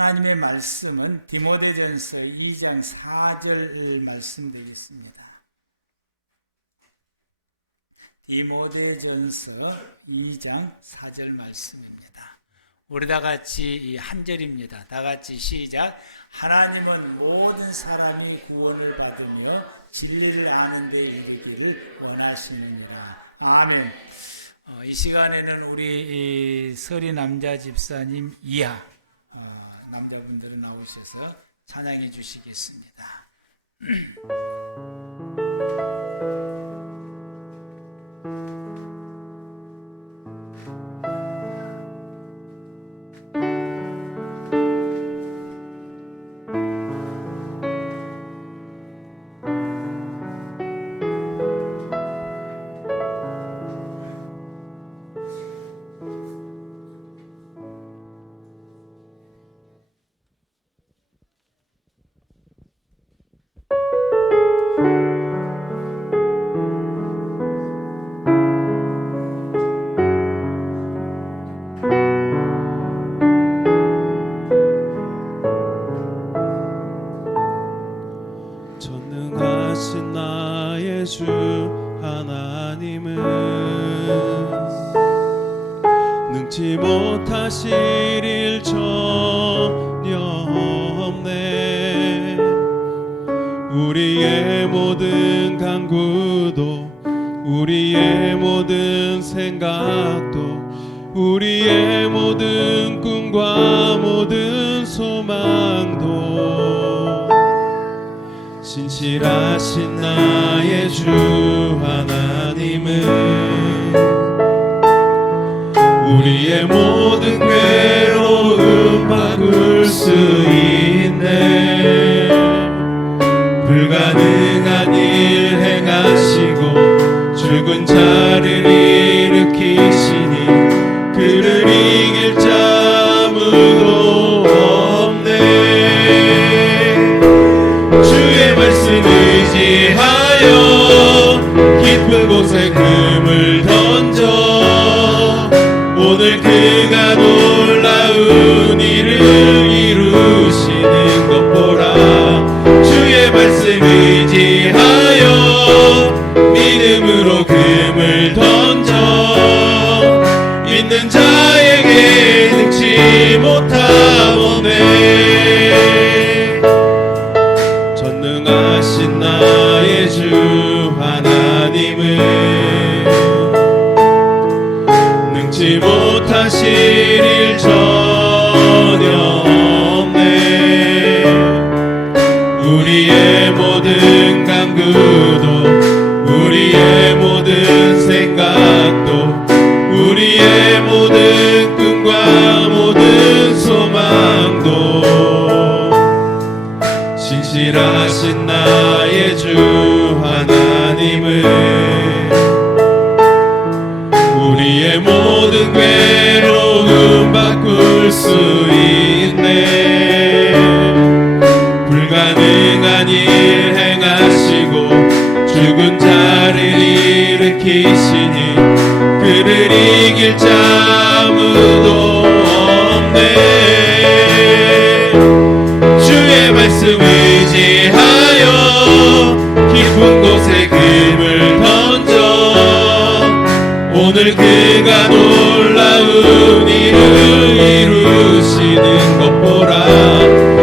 하나님의 말씀은 디모데전서 2장 4절 말씀 되겠습니다. 디모데전서 2장 4절 말씀입니다. 우리 다 같이 한 절입니다. 다 같이 시작. 하나님은 모든 사람이 구원을 받으며 진리를 아는 데 이르기를 원하시느니라. 아멘. 이 시간에는 우리 서리 남자 집사님 이하 남자분들은 나오셔서 찬양해 주시겠습니다. 전능하신 나의 주 하나님은 능치 못하실 일 전혀 없네. 우리의 모든 간구도 우리의 모든 생각도 우리의 모든 꿈과 모든 소망도 신실하신 나의 주 하나님은 우리의 모든 괴로움 바꿀 수 있네. 불가능한 일 행하시고 죽은 자를 일으키시니 그를 이길 자 아무도 없네. 주의 말씀 의지하여 깊은 곳에 금을 던져 오늘 그가 놀라운 일을 이루시는 것 보라. 주의 말씀 의지하여 믿음으로 금을 던져 믿는 자에게 능치 못하오네. 전능하신 나의 주 하나님은 능치 못하실 일 전혀 없네. 우리의 모든 간구도 우리의 모든 생각도 우리의 모든 꿈과 모든 소망도 신실하신 나의 주 하나님은 우리의 모든 괴로움 바꿀 수 있네. 불가능한 일 행하시고 죽은 자를 일으키시니 그를 이길 자 아무도 없네. 주의 말씀 의지하여 깊은 곳에 금을 던져 오늘 그가 놀라운 일을 이루시는 것 보라.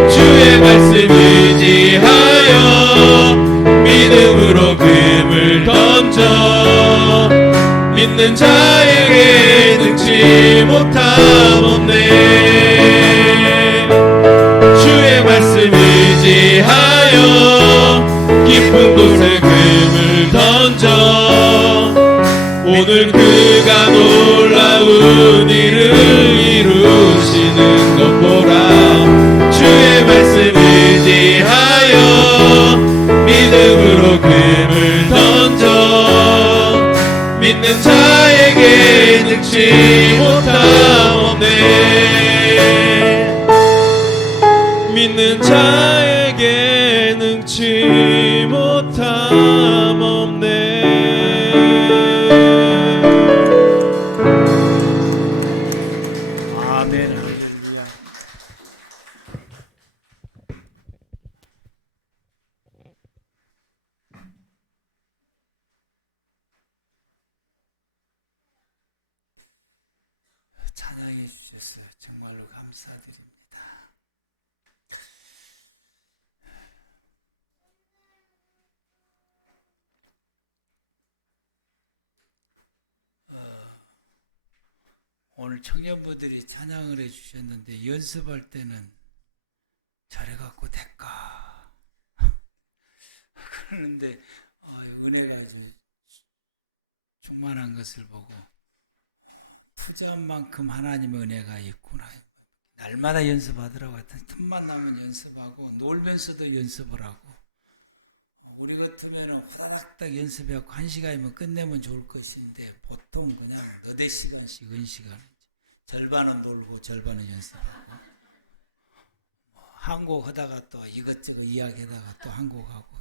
주의 말씀 의지하여 믿음으로 금을 던져 믿는 자에게 능치 못함 없네. 주의 말씀 의지하여 깊은 곳에 금을 던져 오늘 그가 놀라운 일을 이루시는 것 보라. 주의 말씀 의지하여 믿음으로 금을 던져 믿는 자에게 능치 못함 없네. 믿는 자에게 능치 못함 없네. 아멘. 할렐루야. 오늘 청년부들이 찬양을 해주셨는데 연습할 때는 잘해갖고 될까? 그러는데 은혜가 아주 충만한 것을 보고 투자한 만큼 하나님의 은혜가 있구나. 날마다 연습하더라고요. 틈만 나면 연습하고 놀면서도 연습을 하고 우리 같으면 후다닥 연습해갖고 1시간이면 끝내면 좋을 것인데 보통 그냥 너댓 시간씩 은시간 절반은 놀고 절반은 연습하고 한 곡 하다가 또 이것저것 이야기하다가 또 한 곡 하고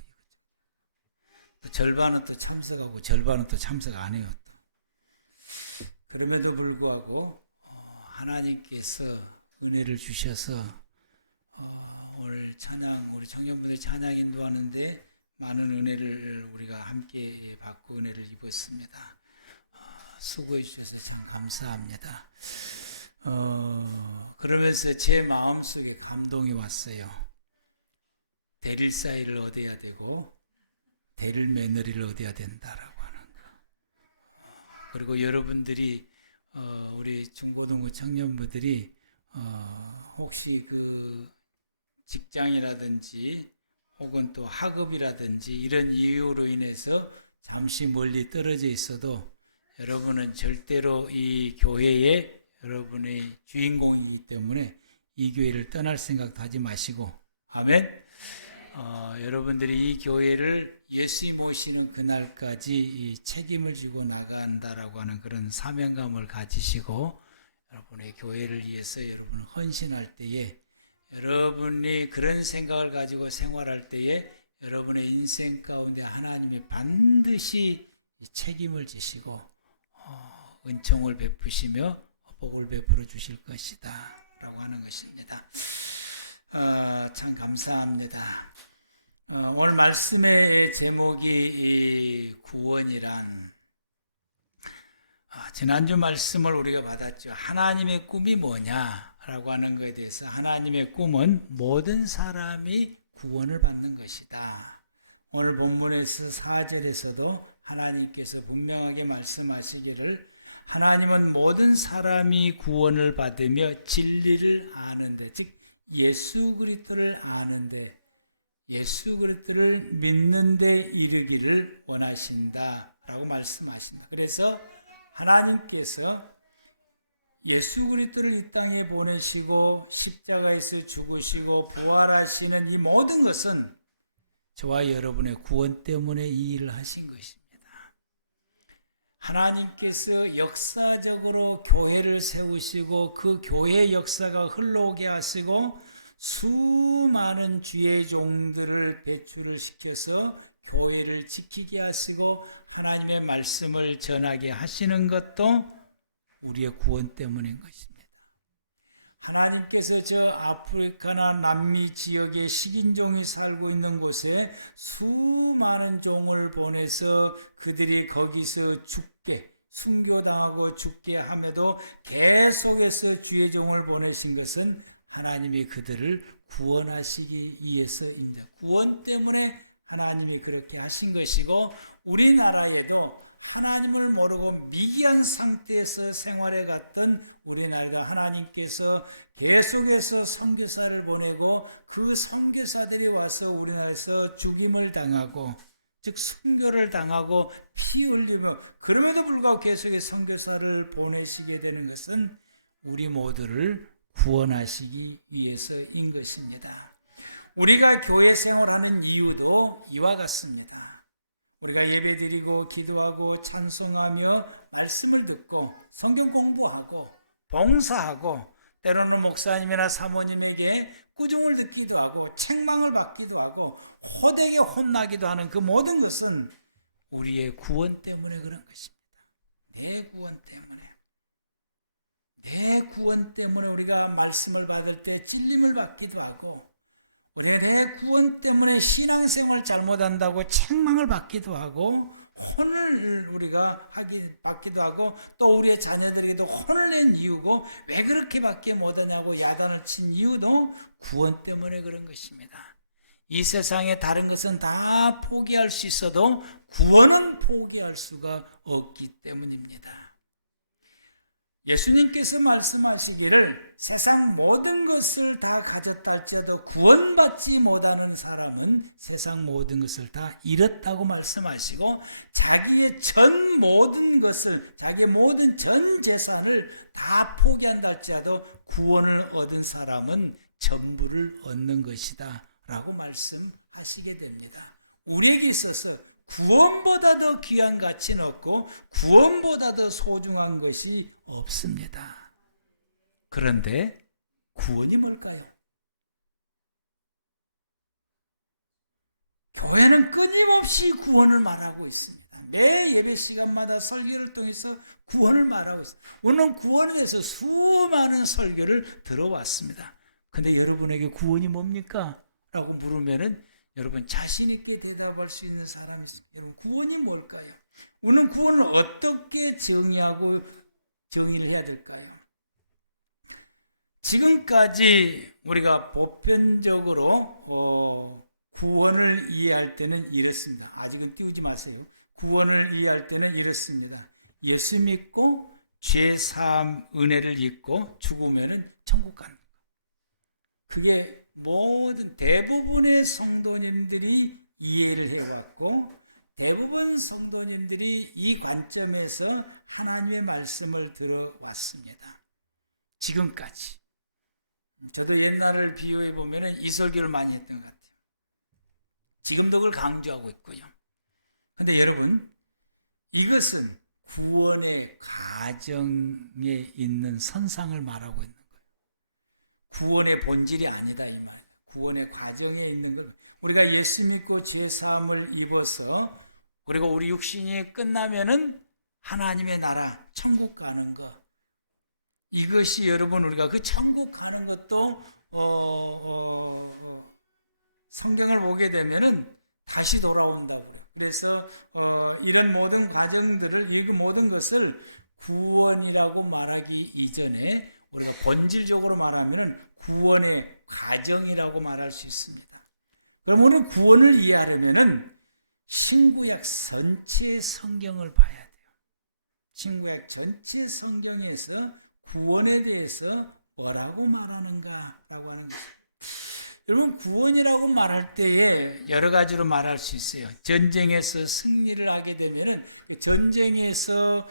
또 절반은 또 참석하고 절반은 또 참석 안 해요. 또. 그럼에도 불구하고 하나님께서 은혜를 주셔서 오늘 찬양 우리 청년분들 찬양 인도하는데 많은 은혜를 우리가 함께 받고 은혜를 입었습니다. 수고해 주셔서 참 감사합니다. 그러면서 제 마음속에 감동이 왔어요. 대릴 사이를 얻어야 되고 대릴 며느리를 얻어야 된다라고 하는 거. 그리고 여러분들이 우리 중고등부 청년부들이 혹시 그 직장이라든지 혹은 또 학업이라든지 이런 이유로 인해서 잠시 멀리 떨어져 있어도 여러분은 절대로 이 교회의 여러분의 주인공이기 때문에 이 교회를 떠날 생각도 하지 마시고 아멘. 여러분들이 이 교회를 예수이 모시는 그날까지 이 책임을 지고 나간다라고 하는 그런 사명감을 가지시고 여러분의 교회를 위해서 여러분 헌신할 때에 여러분이 그런 생각을 가지고 생활할 때에 여러분의 인생 가운데 하나님이 반드시 책임을 지시고 은총을 베푸시며 복을 베풀어 주실 것이다 라고 하는 것입니다. 참 감사합니다. 오늘 말씀의 제목이 구원이란 지난주 말씀을 우리가 받았죠. 하나님의 꿈이 뭐냐라고 하는 것에 대해서 하나님의 꿈은 모든 사람이 구원을 받는 것이다. 오늘 본문에서 4절에서도 하나님께서 분명하게 말씀하시기를 하나님은 모든 사람이 구원을 받으며 진리를 아는데 즉 예수 그리스도를 아는데 예수 그리스도를 믿는 데 이르기를 원하신다라고 말씀하십니다. 그래서 하나님께서 예수 그리스도를 이 땅에 보내시고 십자가에서 죽으시고 부활하시는 이 모든 것은 저와 여러분의 구원 때문에 이 일을 하신 것입니다. 하나님께서 역사적으로 교회를 세우시고 그 교회 역사가 흘러오게 하시고 수많은 주의 종들을 배출을 시켜서 교회를 지키게 하시고 하나님의 말씀을 전하게 하시는 것도 우리의 구원 때문인 것입니다. 하나님께서 저 아프리카나 남미 지역에 식인종이 살고 있는 곳에 수많은 종을 보내서 그들이 거기서 죽게 순교당하고 죽게 함에도 계속해서 주의 종을 보내신 것은 하나님이 그들을 구원하시기 위해서입니다. 구원 때문에 하나님이 그렇게 하신 것이고 우리나라에도 하나님을 모르고 미개한 상태에서 생활해 갔던 우리나라가 하나님께서 계속해서 선교사를 보내고 그 선교사들이 와서 우리나라에서 죽임을 당하고 즉 순교를 당하고 피 흘리며 그럼에도 불구하고 계속해서 선교사를 보내시게 되는 것은 우리 모두를 구원하시기 위해서인 것입니다. 우리가 교회 생활하는 이유도 이와 같습니다. 우리가 예배드리고 기도하고 찬송하며 말씀을 듣고 성경 공부하고 봉사하고 때로는 목사님이나 사모님에게 꾸중을 듣기도 하고 책망을 받기도 하고 호되게 혼나기도 하는 그 모든 것은 우리의 구원 때문에 그런 것입니다. 내 구원 때문에. 내 구원 때문에 우리가 말씀을 받을 때 찔림을 받기도 하고 우리가 내 구원 때문에 신앙생활 잘못한다고 책망을 받기도 하고 혼을 우리가 받기도 하고 또 우리의 자녀들에게도 혼을 낸 이유고 왜 그렇게밖에 못하냐고 야단을 친 이유도 구원 때문에 그런 것입니다. 이 세상에 다른 것은 다 포기할 수 있어도 구원은 포기할 수가 없기 때문입니다. 예수님께서 말씀하시기를 세상 모든 것을 다 가졌다 할지라도 구원받지 못하는 사람은 세상 모든 것을 다 잃었다고 말씀하시고 자기의 전 모든 것을 자기의 모든 전 재산을 다 포기한다 할지라도 구원을 얻은 사람은 전부를 얻는 것이다 라고 말씀하시게 됩니다. 우리에게 있어서 구원보다 더 귀한 가치는 없고 구원보다 더 소중한 것이 없습니다. 그런데 구원이 뭘까요? 교회는 끊임없이 구원을 말하고 있습니다. 매 예배 시간마다 설교를 통해서 구원을 말하고 있습니다. 우리는 구원에 대해서 수많은 설교를 들어왔습니다. 근데 여러분에게 구원이 뭡니까? 라고 물으면은 여러분 자신 있게 대답할 수 있는 사람이 있습니다. 여러분 구원이 뭘까요? 우리는 구원을 어떻게 정의하고 정의를 해야 될까요? 지금까지 우리가 보편적으로 구원을 이해할 때는 이랬습니다. 아직은 띄우지 마세요. 구원을 이해할 때는 이랬습니다. 예수 믿고 죄사함 은혜를 입고 죽으면 천국 가는 거예요. 그게 모든 대부분의 성도님들이 이해를 해왔고 대부분 성도님들이 이 관점에서 하나님의 말씀을 들어왔습니다. 지금까지. 저도 옛날을 비유해 보면 이 설교를 많이 했던 것 같아요. 지금도 그걸 강조하고 있고요. 그런데 여러분 이것은 구원의 과정에 있는 선상을 말하고 있는 거예요. 구원의 본질이 아니다 이 말. 구원의 과정에 있는 것. 우리가 예수 믿고 죄 사함을 입어서 그리고 우리 육신이 끝나면은 하나님의 나라 천국 가는 것. 이것이 여러분 우리가 그 천국 가는 것도 성경을 보게 되면은 다시 돌아온다고. 그래서 이런 모든 과정들을 이 모든 것을 구원이라고 말하기 이전에 우리가 본질적으로 말하면 구원의 과정이라고 말할 수 있습니다. 그러면 구원을 이해하려면 신구약 전체 성경을 봐야 돼요. 신구약 전체 성경에서 구원에 대해서 뭐라고 말하는가라고 하는 거예요. 여러분 구원이라고 말할 때에 여러 가지로 말할 수 있어요. 전쟁에서 승리를 하게 되면은 전쟁에서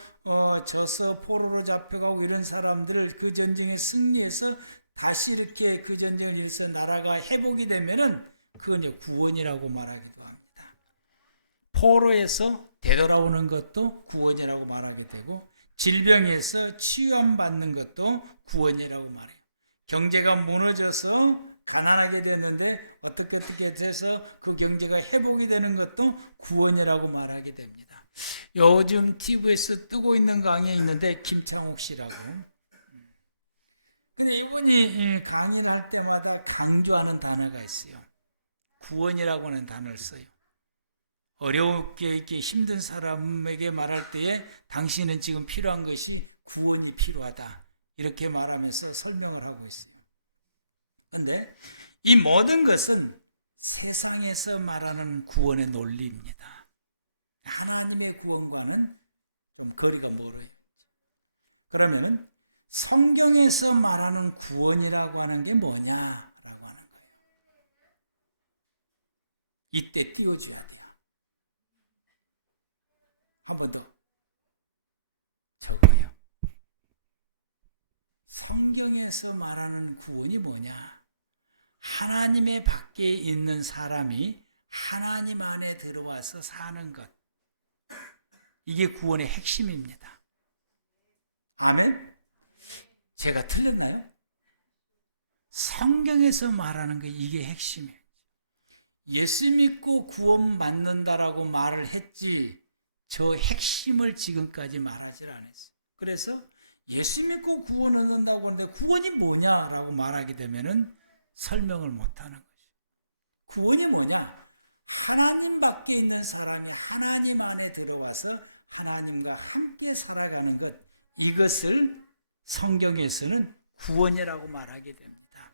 져서 포로로 잡혀가고 이런 사람들을 그 전쟁에 승리해서 다시 이렇게 그 전쟁을 일어서 나라가 회복이 되면은 그건 이제 구원이라고 말하기도 합니다. 포로에서 되돌아오는 것도 구원이라고 말하게 되고 질병에서 치유함 받는 것도 구원이라고 말해요. 경제가 무너져서 가난하게 됐는데 어떻게 해서 그 경제가 회복이 되는 것도 구원이라고 말하게 됩니다. 요즘 TV에서 뜨고 있는 강의에 있는데 김창옥 씨라고. 근데 이분이 강의를 할 때마다 강조하는 단어가 있어요. 구원이라고 하는 단어를 써요. 어렵게 이렇게 힘든 사람에게 말할 때에 당신은 지금 필요한 것이 구원이 필요하다. 이렇게 말하면서 설명을 하고 있어요. 그런데 이 모든 것은 세상에서 말하는 구원의 논리입니다. 하나님의 구원과는 좀 거리가 멀어요. 그러면 성경에서 말하는 구원이라고 하는 게 뭐냐라고 하는 거예요. 이때 띄워줘야 돼요. 한 번 더. 저거요. 성경에서 말하는 구원이 뭐냐? 하나님의 밖에 있는 사람이 하나님 안에 들어와서 사는 것. 이게 구원의 핵심입니다. 아멘? 제가 틀렸나요? 성경에서 말하는 게 이게 핵심이에요. 예수 믿고 구원 받는다라고 말을 했지 저 핵심을 지금까지 말하지 않았어요. 그래서 예수 믿고 구원 얻는다고 하는데 구원이 뭐냐라고 말하게 되면은 설명을 못하는 거죠. 구원이 뭐냐? 하나님 밖에 있는 사람이 하나님 안에 들어와서 하나님과 함께 살아가는 것. 이것을 성경에서는 구원이라고 말하게 됩니다.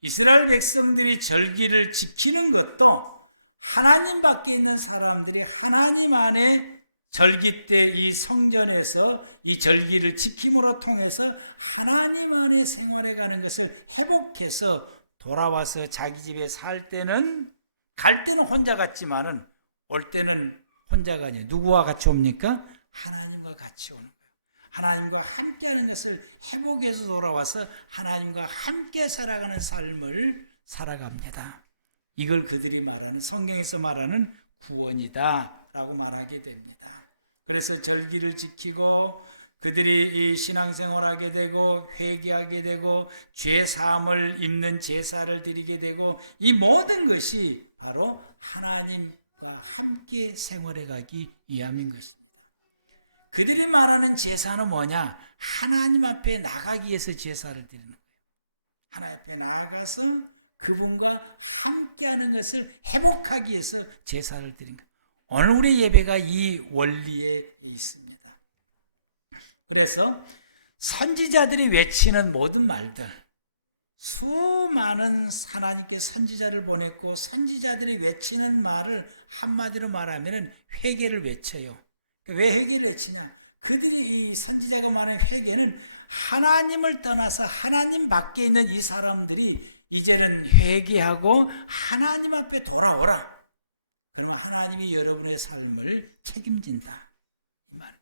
이스라엘 백성들이 절기를 지키는 것도 하나님 밖에 있는 사람들이 하나님 안에 절기 때 이 성전에서 이 절기를 지킴으로 통해서 하나님 안에 생활해 가는 것을 회복해서 돌아와서 자기 집에 살 때는, 갈 때는 혼자 갔지만은 올 때는 혼자가 아니에요. 누구와 같이 옵니까? 하나님과 같이 오는 거예요. 하나님과 함께하는 것을 회복해서 돌아와서 하나님과 함께 살아가는 삶을 살아갑니다. 이걸 그들이 말하는, 성경에서 말하는 구원이다 라고 말하게 됩니다. 그래서 절기를 지키고 그들이 이 신앙생활하게 되고 회개하게 되고 죄 사함을 입는 제사를 드리게 되고, 이 모든 것이 바로 하나님과 함께 생활해 가기 위함인 것입니다. 그들이 말하는 제사는 뭐냐? 하나님 앞에 나가기 위해서 제사를 드리는 거예요. 하나님 앞에 나아가서 그분과 함께하는 것을 회복하기 위해서 제사를 드린 거예요. 오늘 우리 예배가 이 원리에 있습니다. 그래서 선지자들이 외치는 모든 말들, 수많은 하나님께 선지자를 보냈고 선지자들이 외치는 말을 한마디로 말하면 회개를 외쳐요. 왜 회개를 외치냐? 그들이, 이 선지자가 말하는 회개는 하나님을 떠나서 하나님 밖에 있는 이 사람들이 이제는 회개하고 하나님 앞에 돌아오라. 그러면 하나님이 여러분의 삶을 책임진다. 이 말입니다.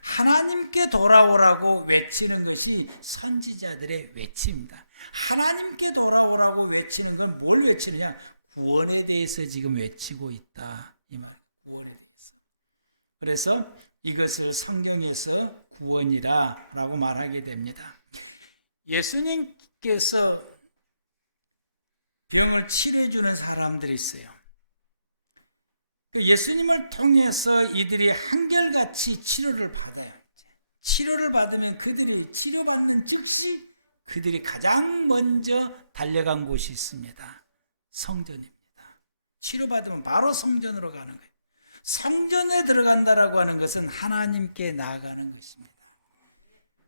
하나님께 돌아오라고 외치는 것이 선지자들의 외침입니다. 하나님께 돌아오라고 외치는 건 뭘 외치느냐? 구원에 대해서 지금 외치고 있다. 이 말. 구원에 대해서. 그래서 이것을 성경에서 구원이라고 말하게 됩니다. 예수님께서 병을 치료해주는 사람들이 있어요. 예수님을 통해서 이들이 한결같이 치료를 받아요. 치료를 받으면 그들이 치료받는 즉시 그들이 가장 먼저 달려간 곳이 있습니다. 성전입니다. 치료받으면 바로 성전으로 가는 거예요. 성전에 들어간다라고 하는 것은 하나님께 나아가는 것입니다.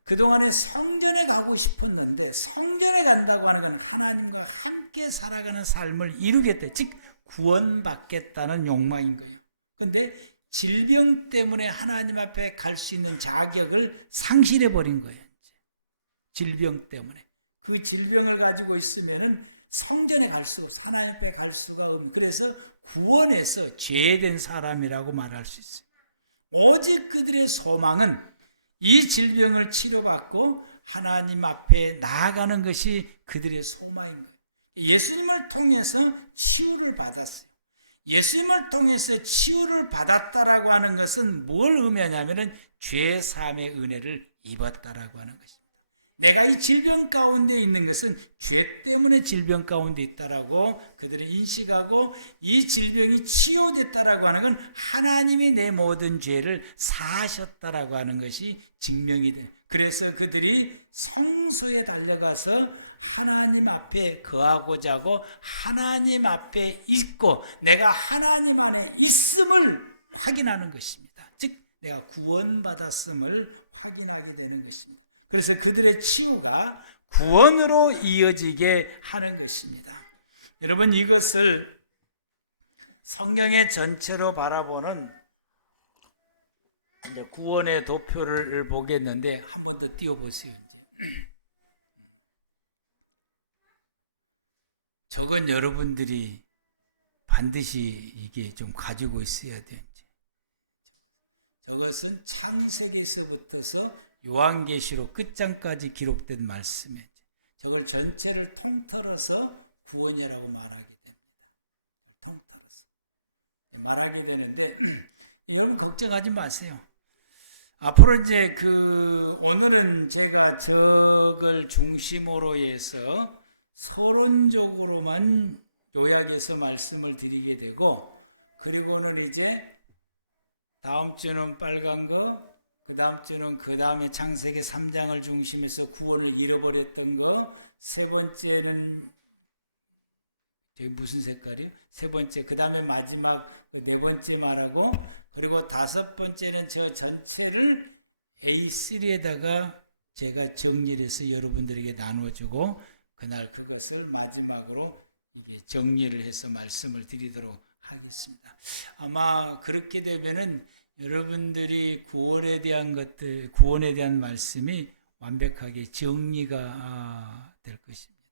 그동안에 성전에 가고 싶었는데 성전에 간다고 하는 건 하나님과 함께 살아가는 삶을 이루겠다. 즉 구원받겠다는 욕망인 거예요. 그런데 질병 때문에 하나님 앞에 갈 수 있는 자격을 상실해 버린 거예요. 질병 때문에. 그 질병을 가지고 있으면 성전에 갈 수, 하나님 앞에 갈 수가 없는, 그래서 구원해서 죄된 사람이라고 말할 수 있어요. 오직 그들의 소망은 이 질병을 치료받고 하나님 앞에 나아가는 것이 그들의 소망인 거예요. 예수님을 통해서 치유를 받았어요. 예수님을 통해서 치유를 받았다라고 하는 것은 뭘 의미하냐면은 죄 사함의 은혜를 입었다라고 하는 것입니다. 내가 이 질병 가운데 있는 것은 죄 때문에 질병 가운데 있다라고 그들이 인식하고, 이 질병이 치유됐다라고 하는 건 하나님이 내 모든 죄를 사하셨다라고 하는 것이 증명이 돼요. 그래서 그들이 성소에 달려가서 하나님 앞에 거하고자 하고 하나님 앞에 있고 내가 하나님 안에 있음을 확인하는 것입니다. 즉 내가 구원받았음을 확인하게 되는 것입니다. 그래서 그들의 치유가 구원으로 이어지게 하는 것입니다. 여러분, 이것을 성경의 전체로 바라보는 이제 구원의 도표를 보겠는데 한 번 더 띄워보세요. 저건 여러분들이 반드시 이게 좀 가지고 있어야 돼요. 저것은 창세기에서부터서 요한계시록 끝장까지 기록된 말씀이에요. 저걸 전체를 통틀어서 구원이라고 말하게 됩니다. 통틀어서 말하게 되는데 여러분 걱정하지 마세요. 앞으로 이제 오늘은 제가 저걸 중심으로 해서 서론적으로만 요약해서 말씀을 드리게 되고, 그리고는 이제 다음 주는 빨간 거, 그 다음 주는 그 다음에 창세기 3장을 중심해서 구원을 잃어버렸던 거, 세 번째는 저기 무슨 색깔이요? 세 번째, 그 다음에 마지막 네 번째 말하고, 그리고 다섯 번째는 저 전체를 A3에다가 제가 정리를 해서 여러분들에게 나눠주고 그날 그것을 마지막으로 이게 정리를 해서 말씀을 드리도록 하겠습니다. 아마 그렇게 되면은 여러분들이 구원에 대한 말씀이 완벽하게 정리가 될 것입니다.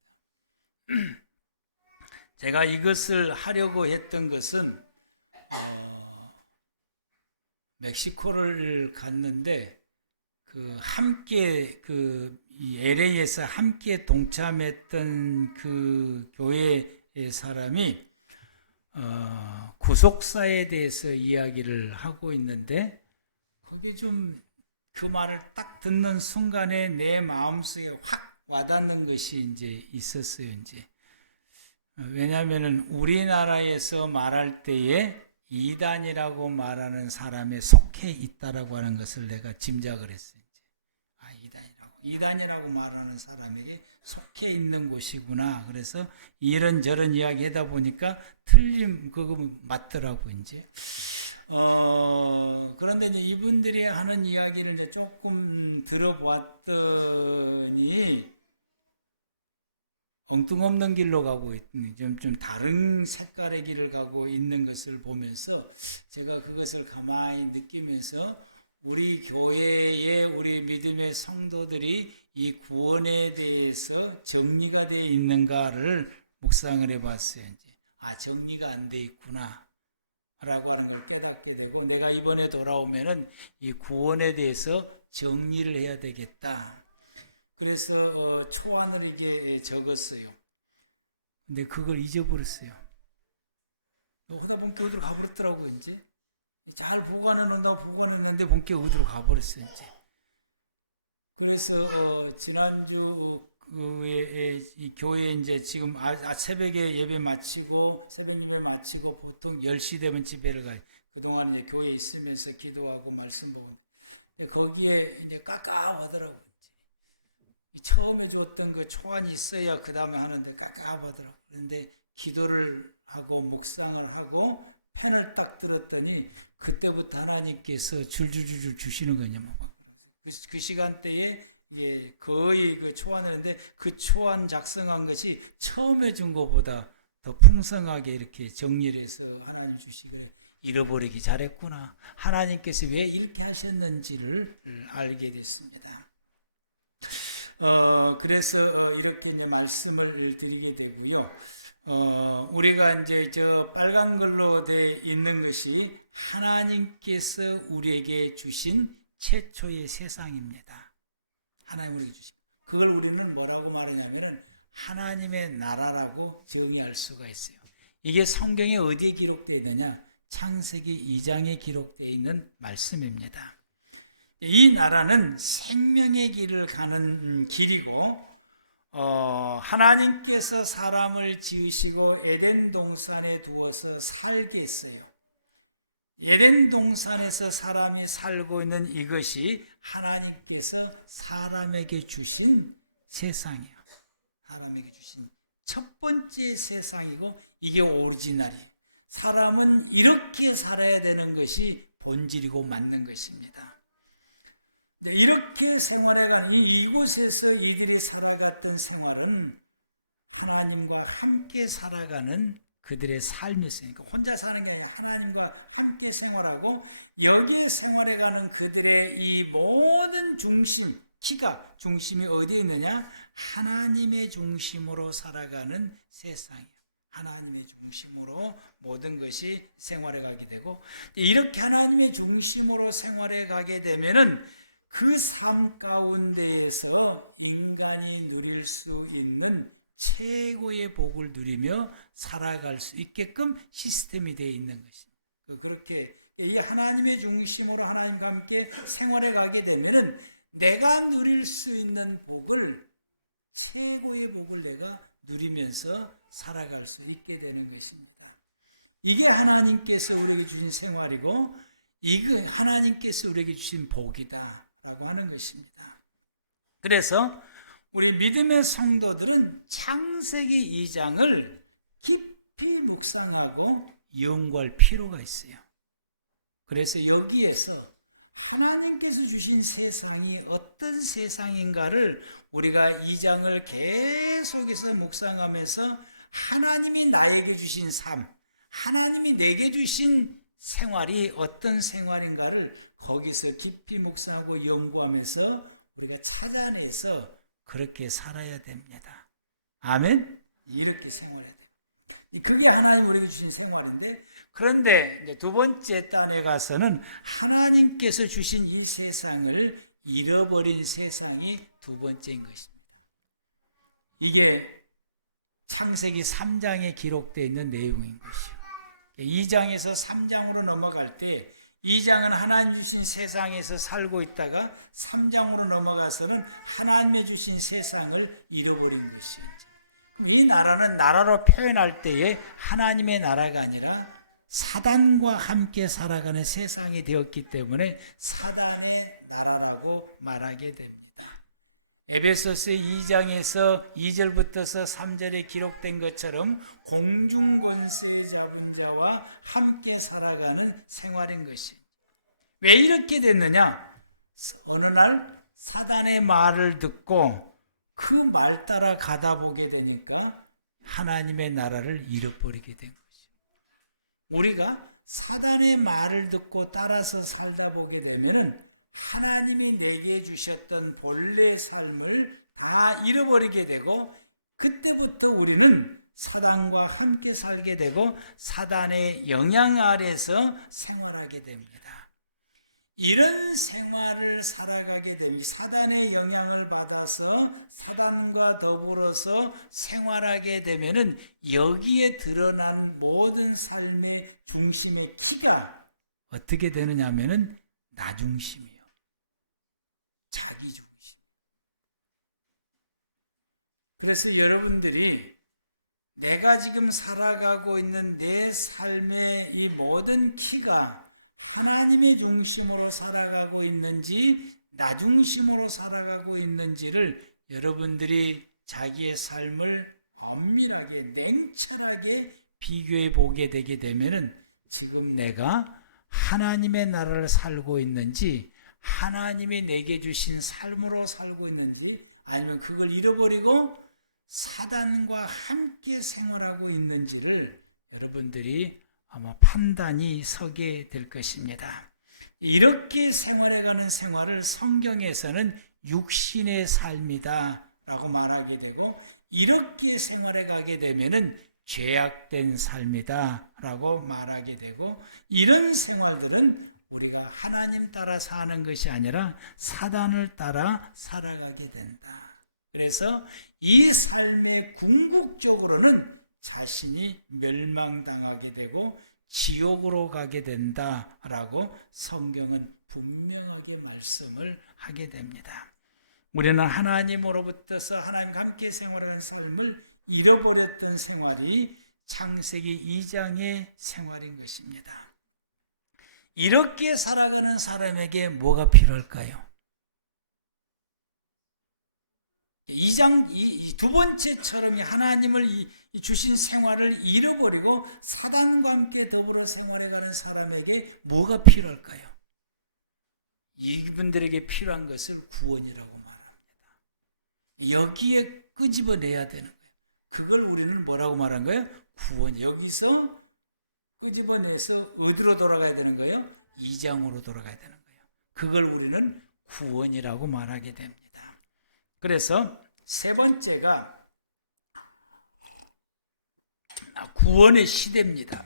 제가 이것을 하려고 했던 것은 멕시코를 갔는데 함께 이 LA에서 함께 동참했던 그 교회의 사람이 구속사에 대해서 이야기를 하고 있는데 거기 좀 그 말을 딱 듣는 순간에 내 마음속에 확 와닿는 것이 이제 있었어요. 이제 왜냐하면은 우리나라에서 말할 때에 이단이라고 말하는 사람에 속해 있다라고 하는 것을 내가 짐작을 했어요. 이제. 이단이라고 말하는 사람에게 속해 있는 곳이구나. 그래서 이런저런 이야기 하다 보니까 그거 맞더라고, 이제. 그런데 이제 이분들이 하는 이야기를 이제 조금 들어보았더니 엉뚱없는 길로 가고 있는, 좀 다른 색깔의 길을 가고 있는 것을 보면서 제가 그것을 가만히 느끼면서 우리 교회의 우리 믿음의 성도들이 이 구원에 대해서 정리가 되어 있는가를 묵상을 해봤어요. 이제. 정리가 안 돼 있구나 라고 하는 걸 깨닫게 되고, 내가 이번에 돌아오면은 이 구원에 대해서 정리를 해야 되겠다. 그래서 초안을 이렇게 적었어요. 근데 그걸 잊어버렸어요. 하다 보니까 어디로 가버렸더라고. 이제 잘 보관했는데 보니까 어디로 가버렸어요. 이제. 그래서 지난주 이 교회 이제 지금 새벽에 예배 마치고 보통 10시 되면 집회를 가요. 그동안 이제 교회에 있으면서 기도하고 말씀 보고 거기에 이제 깝깝하더라고요. 처음에 줬던 그 초안이 있어야 그 다음에 하는데 깝깝하더라고요. 그런데 기도를 하고 묵상을 하고 펜을 딱 들었더니 그때부터 하나님께서 줄줄줄 주시는 거냐. 그 시간대에 거의 그 초안을 했는데 그 초안 작성한 것이 처음에 준 것보다 더 풍성하게 이렇게 정리를 해서 하나님 주시기를 잃어버리기 잘했구나. 하나님께서 왜 이렇게 하셨는지를 알게 됐습니다. 그래서 이렇게 이제 말씀을 드리게 되고요. 우리가 이제 저 빨간 걸로 돼 있는 것이 하나님께서 우리에게 주신 최초의 세상입니다. 하나님 우리에게 주신. 그걸 우리는 뭐라고 말하냐면은 하나님의 나라라고 정의할 수가 있어요. 이게 성경에 어디에 기록되어 있느냐? 창세기 2장에 기록되어 있는 말씀입니다. 이 나라는 생명의 길을 가는 길이고, 하나님께서 사람을 지으시고 에덴 동산에 두어서 살게 했어요. 에덴 동산에서 사람이 살고 있는 이것이 하나님께서 사람에게 주신 세상이에요. 사람에게 주신 첫 번째 세상이고, 이게 오리지널이에요. 사람은 이렇게 살아야 되는 것이 본질이고 맞는 것입니다. 이렇게 생활해가니 이곳에서 이들이 살아갔던 생활은 하나님과 함께 살아가는 그들의 삶이었으니까, 그러니까 혼자 사는 게 아니라 하나님과 함께 생활하고, 여기에 생활해가는 그들의 이 모든 중심이 어디에 있느냐? 하나님의 중심으로 살아가는 세상이에요. 하나님의 중심으로 모든 것이 생활해가게 되고, 이렇게 하나님의 중심으로 생활해가게 되면은 그 삶 가운데에서 인간이 누릴 수 있는 최고의 복을 누리며 살아갈 수 있게끔 시스템이 되어 있는 것입니다. 그렇게 이 하나님의 중심으로 하나님과 함께 생활해 가게 되면 내가 누릴 수 있는 복을, 최고의 복을 내가 누리면서 살아갈 수 있게 되는 것입니다. 이게 하나님께서 우리에게 주신 생활이고, 이게 하나님께서 우리에게 주신 복이다 라고 하는 것입니다. 그래서 우리 믿음의 성도들은 창세기 2장을 깊이 묵상하고 연구할 필요가 있어요. 그래서 여기에서 하나님께서 주신 세상이 어떤 세상인가를 우리가 2장을 계속해서 묵상하면서 하나님이 나에게 주신 삶, 하나님이 내게 주신 생활이 어떤 생활인가를 거기서 깊이 묵상하고 연구하면서 우리가 찾아내서 그렇게 살아야 됩니다. 아멘? 이렇게 생활해야 돼요. 그게 하나님 우리에게 주신 생활인데, 그런데 이제 두 번째 단에 가서는 하나님께서 주신 이 세상을 잃어버린 세상이 두 번째인 것입니다. 이게 창세기 3장에 기록되어 있는 내용인 것이요. 2장에서 3장으로 넘어갈 때 2장은 하나님 주신 세상에서 살고 있다가 3장으로 넘어가서는 하나님이 주신 세상을 잃어버린 것이죠. 이 나라는 나라로 표현할 때에 하나님의 나라가 아니라 사단과 함께 살아가는 세상이 되었기 때문에 사단의 나라라고 말하게 됩니다. 에베소서 2장에서 2절부터서 3절에 기록된 것처럼 공중권세 잡은 자와 함께 살아가는 생활인 것입니다. 왜 이렇게 됐느냐? 어느 날 사단의 말을 듣고 그 말 따라 가다 보게 되니까 하나님의 나라를 잃어버리게 된 것이죠. 우리가 사단의 말을 듣고 따라서 살다 보게 되면 하나님이 내게 주셨던 본래 삶을 다 잃어버리게 되고, 그때부터 우리는 사단과 함께 살게 되고 사단의 영향 아래서 생활하게 됩니다. 이런 생활을 살아가게 되면 사단의 영향을 받아서 사단과 더불어서 생활하게 되면은 여기에 드러난 모든 삶의 중심의 키가 어떻게 되느냐 하면은 나 중심이요. 자기 중심. 그래서 여러분들이 내가 지금 살아가고 있는 내 삶의 이 모든 키가 하나님이 중심으로 살아가고 있는지 나 중심으로 살아가고 있는지를 여러분들이 자기의 삶을 엄밀하게 냉철하게 비교해 보게 되게 되면은 지금 내가 하나님의 나라를 살고 있는지 하나님이 내게 주신 삶으로 살고 있는지 아니면 그걸 잃어버리고 사단과 함께 생활하고 있는지를 여러분들이 아마 판단이 서게 될 것입니다. 이렇게 생활해가는 생활을 성경에서는 육신의 삶이다 라고 말하게 되고, 이렇게 생활해가게 되면은 죄악된 삶이다 라고 말하게 되고, 이런 생활들은 우리가 하나님 따라 사는 것이 아니라 사단을 따라 살아가게 된다. 그래서 이 삶의 궁극적으로는 자신이 멸망당하게 되고 지옥으로 가게 된다라고 성경은 분명하게 말씀을 하게 됩니다. 우리는 하나님으로부터서 하나님과 함께 생활하는 삶을 잃어버렸던 생활이 창세기 2장의 생활인 것입니다. 이렇게 살아가는 사람에게 뭐가 필요할까요? 2장 두 번째처럼 하나님을 주신 생활을 잃어버리고 사단과 함께 더불어 생활해가는 사람에게 뭐가 필요할까요? 이분들에게 필요한 것을 구원이라고 말합니다. 여기에 끄집어내야 되는 거예요. 그걸 우리는 뭐라고 말한 거예요? 구원. 여기서 끄집어내서 어디로 돌아가야 되는 거예요? 2장으로 돌아가야 되는 거예요. 그걸 우리는 구원이라고 말하게 됩니다. 그래서 세 번째가 구원의 시대입니다.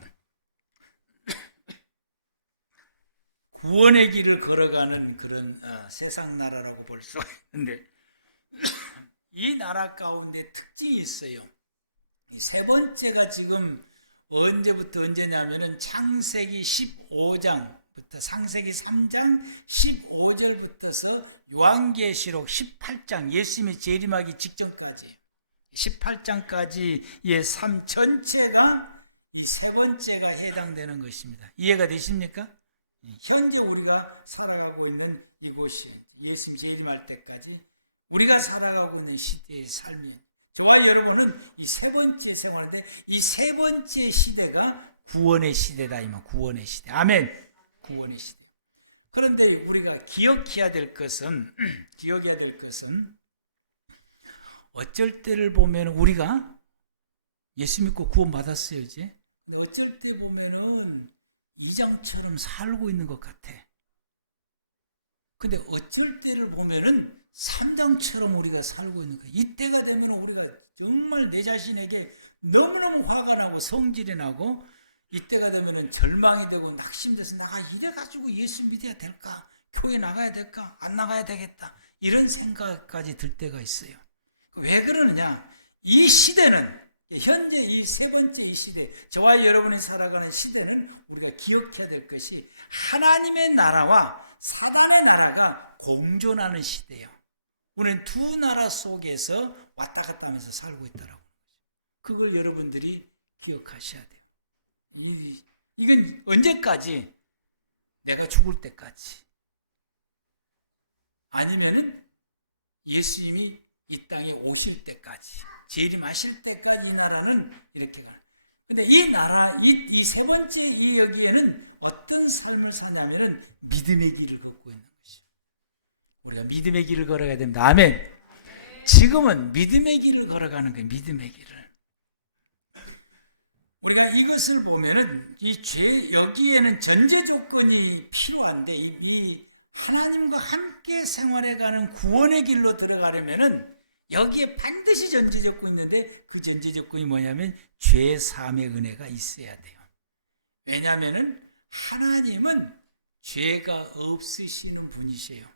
구원의 길을 걸어가는 그런 세상 나라라고 볼 수가 있는데, 이 나라 가운데 특징이 있어요. 이 세 번째가 지금 언제부터 언제냐면은 창세기 15장부터 창세기 3장 15절부터서 요한계시록 18장 예수님이 재림하기 직전까지 18장까지의 삶 전체가 이 세 번째가 해당되는 것입니다. 이해가 되십니까? 현재 우리가 살아가고 있는 이곳이 예수님 재림할 때까지 우리가 살아가고 있는 시대의 삶이, 저와 여러분은 이 세 번째 생활 때 이 세 번째 시대가 구원의 시대다. 이만 구원의 시대. 아멘. 구원의 시대. 그런데 우리가 기억해야 될 것은 어쩔 때를 보면 우리가 예수 믿고 구원 받았어요, 이제. 근데 어쩔 때 보면은 2장처럼 살고 있는 것 같아. 근데 어쩔 때를 보면은 3장처럼 우리가 살고 있는 거야. 이때가 되면 우리가 정말 내 자신에게 너무너무 화가 나고 성질이 나고, 이때가 되면은 절망이 되고 낙심돼서 나 이래가지고 예수 믿어야 될까? 교회 나가야 될까? 안 나가야 되겠다. 이런 생각까지 들 때가 있어요. 왜 그러느냐? 이 시대는, 현재 이 세 번째 이 시대, 저와 여러분이 살아가는 시대는 우리가 기억해야 될 것이 하나님의 나라와 사단의 나라가 공존하는 시대예요. 우리는 두 나라 속에서 왔다 갔다 하면서 살고 있다라고. 그걸 여러분들이 기억하셔야 돼요. 이건 언제까지? 내가 죽을 때까지. 아니면은 예수님이 이 땅에 오실 때까지, 재림하실 때까지 이 나라는 이렇게 가는. 근데 이 나라, 이 세 번째 이 여기에는 어떤 삶을 사냐면은 믿음의 길을 걷고 있는 것이죠. 우리가 믿음의 길을 걸어가야 됩니다. 아멘. 지금은 믿음의 길을 걸어가는 거예요. 믿음의 길을. 우리가 이것을 보면은 여기에는 전제 조건이 필요한데, 이 하나님과 함께 생활해가는 구원의 길로 들어가려면은 여기에 반드시 전제 조건이 있는데, 그 전제 조건이 뭐냐면 죄 사함의 은혜가 있어야 돼요. 왜냐하면은 하나님은 죄가 없으시는 분이세요.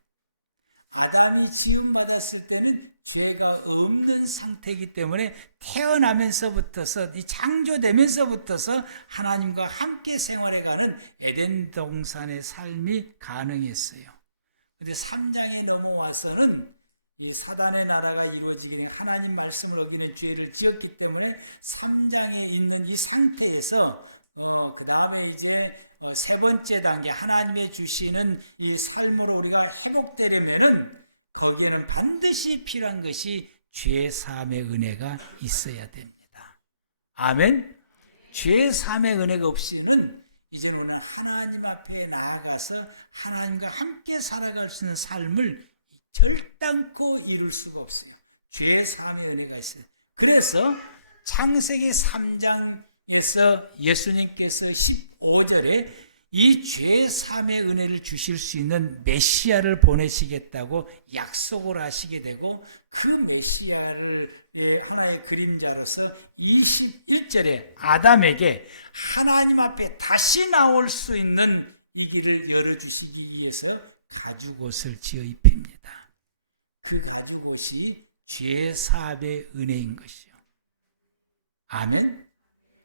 아담이 지음받았을 때는 죄가 없는 상태이기 때문에 태어나면서부터서, 이 창조되면서부터서 하나님과 함께 생활해가는 에덴 동산의 삶이 가능했어요. 그런데 3장에 넘어와서는 이 사단의 나라가 이루어지기, 하나님 말씀을 어기는 죄를 지었기 때문에 3장에 있는 이 상태에서 그 다음에 이제 세 번째 단계, 하나님의 주시는 이 삶으로 우리가 회복되려면은 거기에는 반드시 필요한 것이 죄 사함의 은혜가 있어야 됩니다. 아멘. 죄 사함의 은혜가 없이는 이제는 우리는 하나님 앞에 나아가서 하나님과 함께 살아갈 수 있는 삶을 결단코 이룰 수가 없어요. 죄 사함의 은혜가 있어요. 그래서 창세기 3장에서 예수님께서 15절에 이 죄 사함의 은혜를 주실 수 있는 메시아를 보내시겠다고 약속을 하시게 되고, 그 메시아를 하나의 그림자로서 21절에 아담에게 하나님 앞에 다시 나올 수 있는 이 길을 열어주시기 위해서 가죽옷을 지어 입힙니다. 그 가죽옷이 죄 사함의 은혜인 것이요. 아멘.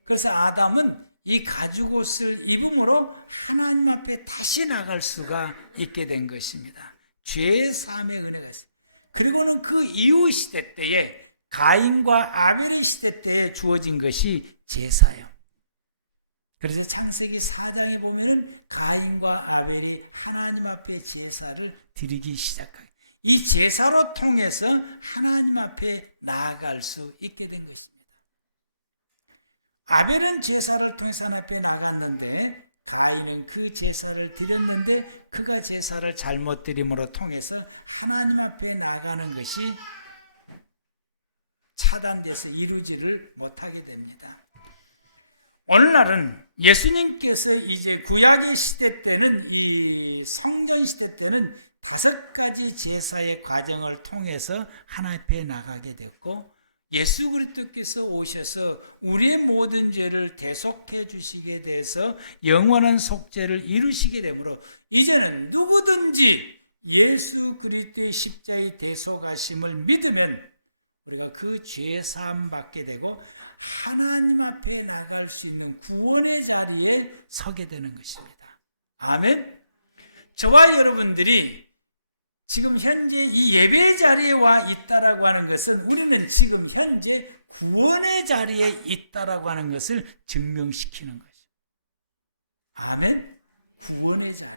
그래서 아담은 이 가죽옷을 입음으로 하나님 앞에 다시 나갈 수가 있게 된 것입니다. 죄 사함의 은혜가 있습니다. 그리고는 그 이후 시대 때에, 가인과 아벨의 시대 때에 주어진 것이 제사예요. 그래서 창세기 4장에 보면 가인과 아벨이 하나님 앞에 제사를 드리기 시작하게, 이 제사로 통해서 하나님 앞에 나아갈 수 있게 된 것입니다. 아벨은 제사를 통해서 하나님 앞에 나갔는데, 가인은 그 제사를 드렸는데 그가 제사를 잘못 드림으로 통해서 하나님 앞에 나가는 것이 차단돼서 이루지를 못하게 됩니다. 오늘날은 예수님께서 이제 구약의 시대 때는, 이 성전 시대 때는 5가지 제사의 과정을 통해서 하나님 앞에 나가게 됐고, 예수 그리스도께서 오셔서 우리의 모든 죄를 대속해 주시게 돼서 영원한 속죄를 이루시게 되므로 이제는 누구든지 예수 그리스도의 십자가의 대속하심을 믿으면 우리가 그 죄 사함 받게 되고 하나님 앞에 나갈 수 있는 구원의 자리에 서게 되는 것입니다. 아멘. 저와 여러분들이 지금 현재 이 예배 자리에 와 있다라고 하는 것은, 우리는 지금 현재 구원의 자리에 있다라고 하는 것을 증명시키는 것이죠. 아멘. 구원의 자리에,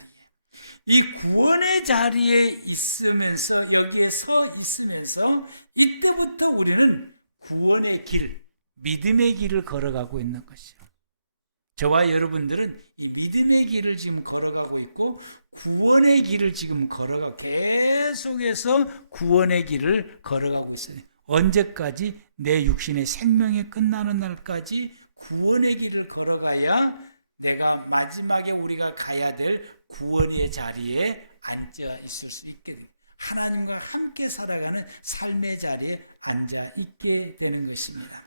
이 구원의 자리에 있으면서, 여기에 서 있으면서 이때부터 우리는 구원의 길, 믿음의 길을 걸어가고 있는 것이죠. 저와 여러분들은 이 믿음의 길을 지금 걸어가고 있고, 구원의 길을 지금 계속해서 구원의 길을 걸어가고 있어요. 언제까지? 내 육신의 생명이 끝나는 날까지 구원의 길을 걸어가야 내가 마지막에 우리가 가야 될 구원의 자리에 앉아 있을 수 있게 됩니다. 하나님과 함께 살아가는 삶의 자리에 앉아 있게 되는 것입니다.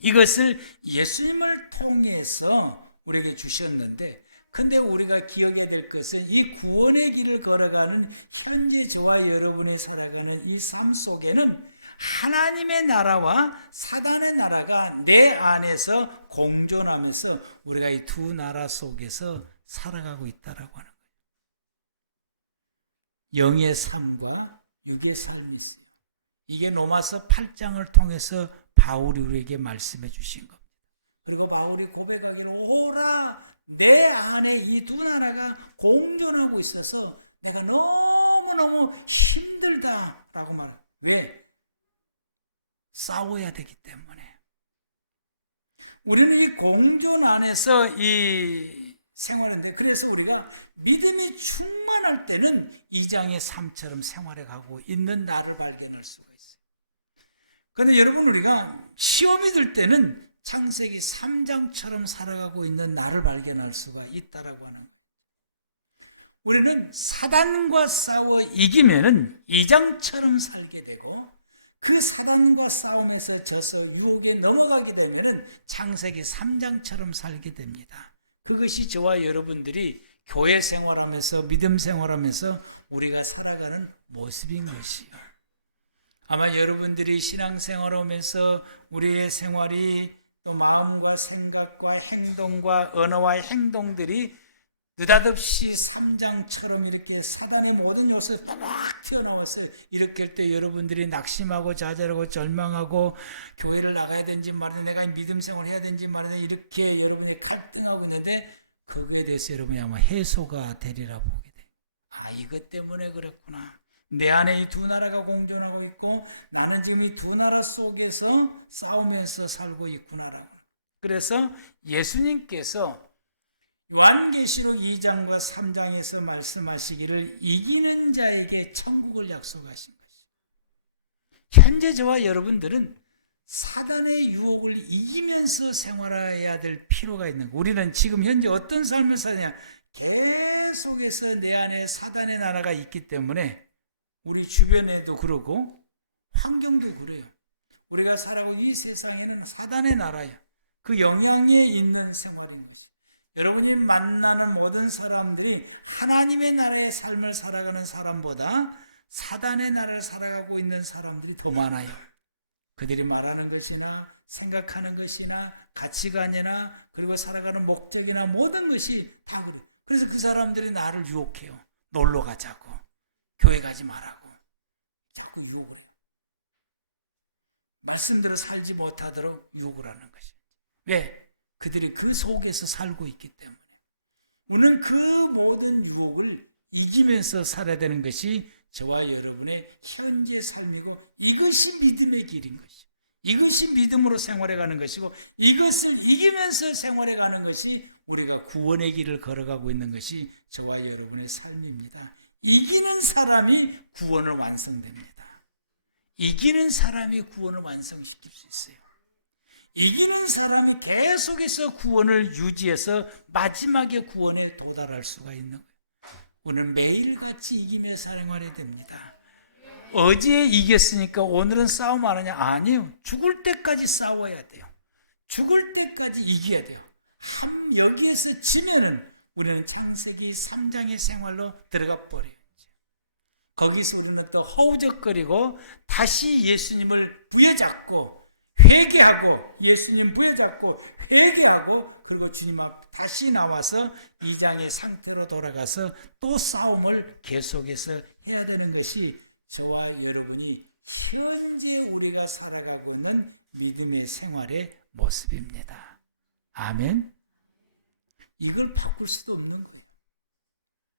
이것을 예수님을 통해서 우리에게 주셨는데, 근데 우리가 기억해야 될 것은 이 구원의 길을 걸어가는 현재 저와 여러분이 살아가는 이 삶 속에는 하나님의 나라와 사단의 나라가 내 안에서 공존하면서 우리가 이 두 나라 속에서 살아가고 있다라고 하는 거예요. 영의 삶과 육의 삶이 있어요. 이게 로마서 8장을 통해서 바울이 우리에게 말씀해 주신 겁니다. 그리고 바울이 고백하기를 오라 내 안에 이 두 나라가 공존하고 있어서 내가 너무너무 힘들다라고 말해요. 왜? 싸워야 되기 때문에. 우리는 이 공존 안에서 이 생활하는데, 그래서 우리가 믿음이 충만할 때는 2장의 삶처럼 생활해 가고 있는 나를 발견할 수가 있어요. 그런데 여러분, 우리가 시험이 들 때는 창세기 3장처럼 살아가고 있는 나를 발견할 수가 있다라고 하는 거예요. 우리는 사단과 싸워 이기면은 2장처럼 살게 되고, 그 사단과 싸우면서 져서 유혹에 넘어가게 되면은 창세기 3장처럼 살게 됩니다. 그것이 저와 여러분들이 교회 생활하면서 믿음 생활하면서 우리가 살아가는 모습인 것이요. 아마 여러분들이 신앙생활하면서 우리의 생활이 또 마음과 생각과 행동과 언어와 행동들이 느닷없이 3장처럼 이렇게 사단의 모든 요소가 막 튀어나와서 이렇게 할 때 여러분들이 낙심하고 좌절하고 절망하고 교회를 나가야 되는지 말이야, 내가 믿음 생활을 해야 되는지 말이야, 이렇게 여러분이 갈등하고 있는데 그거에 대해서 여러분이 아마 해소가 되리라 보게 돼. 아, 이것 때문에 그렇구나. 내 안에 이 두 나라가 공존하고 있고 나는 지금 이 두 나라 속에서 싸우면서 살고 있구나라고. 그래서 예수님께서 요한계시록 2장과 3장에서 말씀하시기를 이기는 자에게 천국을 약속하신 것입니다. 현재 저와 여러분들은 사단의 유혹을 이기면서 생활해야 될 필요가 있는 거예요. 우리는 지금 현재 어떤 삶을 사냐? 계속해서 내 안에 사단의 나라가 있기 때문에 우리 주변에도 그러고 환경도 그래요. 우리가 살아가는 이 세상에는 사단의 나라야. 그 영향에 있는 생활인 것입니다. 여러분이 만나는 모든 사람들이 하나님의 나라의 삶을 살아가는 사람보다 사단의 나라를 살아가고 있는 사람들이 더 많아요. 그들이 말하는 것이나 생각하는 것이나 가치관이나 그리고 살아가는 목적이나 모든 것이 다 그래요. 그래서 그 사람들이 나를 유혹해요. 놀러 가자고, 교회 가지 말라고 자꾸 유혹을 해요. 말씀대로 살지 못하도록 유혹을 하는 것이죠. 왜? 그들이 그 속에서 살고 있기 때문에. 우리는 그 모든 유혹을 이기면서 살아야 되는 것이 저와 여러분의 현재 삶이고, 이것이 믿음의 길인 것이죠. 이것이 믿음으로 생활해가는 것이고, 이것을 이기면서 생활해가는 것이 우리가 구원의 길을 걸어가고 있는 것이 저와 여러분의 삶입니다. 이기는 사람이 구원을 완성됩니다. 이기는 사람이 구원을 완성시킬 수 있어요. 이기는 사람이 계속해서 구원을 유지해서 마지막에 구원에 도달할 수가 있는 거예요. 우리는 매일같이 이기며 생활해야 됩니다. 어제 이겼으니까 오늘은 싸움 안 하냐? 아니요. 죽을 때까지 싸워야 돼요. 죽을 때까지 이겨야 돼요. 여기에서 지면은 우리는 창세기 3장의 생활로 들어가 버려요. 거기서 우리는 또 허우적거리고 다시 예수님을 부여잡고 회개하고, 예수님 부여잡고 회개하고, 그리고 주님 앞 다시 나와서 2장의 상태로 돌아가서 또 싸움을 계속해서 해야 되는 것이 저와 여러분이 현재 우리가 살아가고 있는 믿음의 생활의 모습입니다. 아멘. 이걸 바꿀 수도 없는 거예요.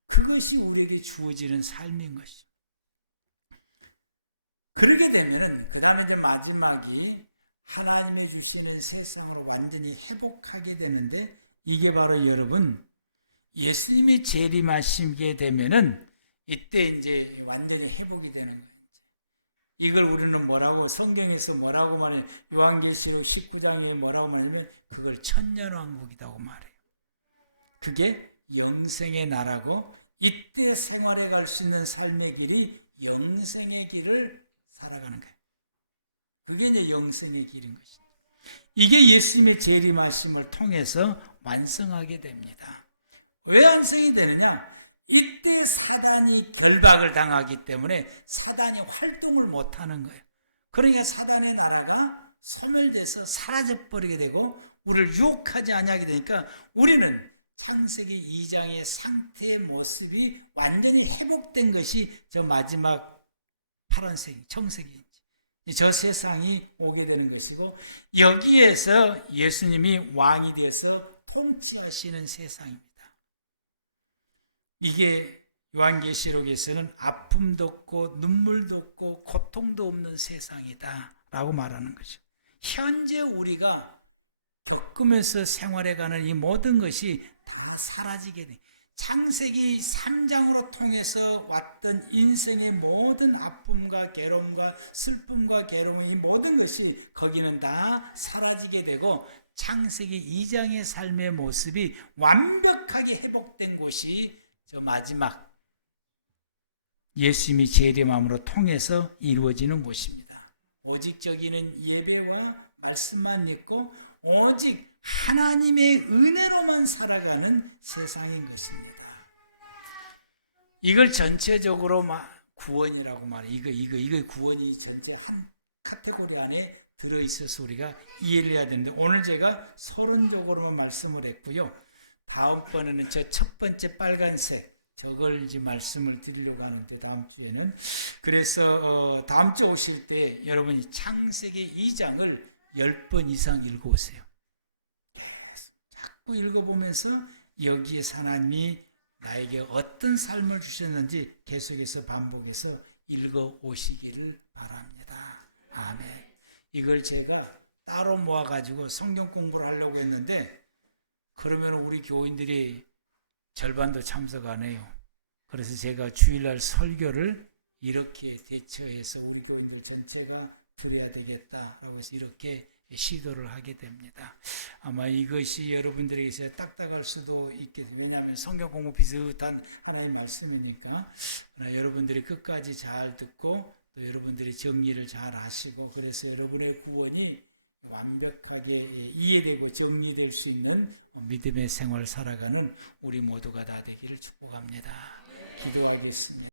그것이 우리에게 주어지는 삶인 것입니다. 그렇게 되면 그 다음에 이제 마지막이 하나님이 주시는 세상을 완전히 회복하게 되는데, 이게 바로 여러분 예수님이 재림하시게 되면은 이때 이제 완전히 회복이 되는 거예요. 이걸 우리는 뭐라고, 성경에서 뭐라고 말해요? 요한계시록 19장에 뭐라고 말하면 그걸 천년왕국이라고 말해요. 그게 영생의 나라고 이때 생활해 갈 수 있는 삶의 길이 영생의 길을 살아가는 거예요. 그게 이제 영생의 길인 것이죠. 이게 예수님의 재림하심을 통해서 완성하게 됩니다. 왜 완성이 되느냐? 이때 사단이 결박을 당하기 때문에 사단이 활동을 못하는 거예요. 그러니까 사단의 나라가 소멸돼서 사라져버리게 되고 우리를 유혹하지 아니하게 되니까 우리는 창세기 2장의 상태의 모습이 완전히 회복된 것이 저 마지막 파란색 청색이 저 세상이 오게 되는 것이고 여기에서 예수님이 왕이 되어서 통치하시는 세상입니다. 이게 요한계시록에서는 아픔도 없고 눈물도 없고 고통도 없는 세상이다 라고 말하는 거죠. 현재 우리가 겪으면서 생활해가는 이 모든 것이 다 사라지게 돼. 창세기 3장으로 통해서 왔던 인생의 모든 아픔과 괴로움과 슬픔과 괴로움 이 모든 것이 거기는 다 사라지게 되고 창세기 2장의 삶의 모습이 완벽하게 회복된 곳이 저 마지막 예수님이 재림함으로 통해서 이루어지는 곳입니다. 오직 저기는 예배와 말씀만 믿고 오직 하나님의 은혜로만 살아가는 세상인 것입니다. 이걸 전체적으로 구원이라고 말해. 이거 구원이 전체 한 카테고리 안에 들어있어서 우리가 이해를 해야 되는데 오늘 제가 서론적으로 말씀을 했고요. 다음번에는 저 첫 번째 빨간색 저걸 이제 말씀을 드리려고 하는데 다음 주에는 그래서 다음 주 오실 때 여러분이 창세기 2장을 10번 이상 읽어오세요. 계속 자꾸 읽어보면서 여기에 하나님이 나에게 어떤 삶을 주셨는지 계속해서 반복해서 읽어오시기를 바랍니다. 아멘. 이걸 제가 따로 모아가지고 성경 공부를 하려고 했는데 그러면 우리 교인들이 절반도 참석 안 해요. 그래서 제가 주일날 설교를 이렇게 대처해서 우리 교인들 전체가 들어야 되겠다라고 해서 이렇게 시도를 하게 됩니다. 아마 이것이 여러분들에게 딱딱할 수도 있겠습니다. 왜냐하면 성경 공부 비슷한 하나님의 말씀이니까 여러분들이 끝까지 잘 듣고 또 여러분들이 정리를 잘 하시고 그래서 여러분의 구원이 완벽하게 이해되고 정리될 수 있는 믿음의 생활을 살아가는 우리 모두가 다 되기를 축복합니다. 기도하겠습니다.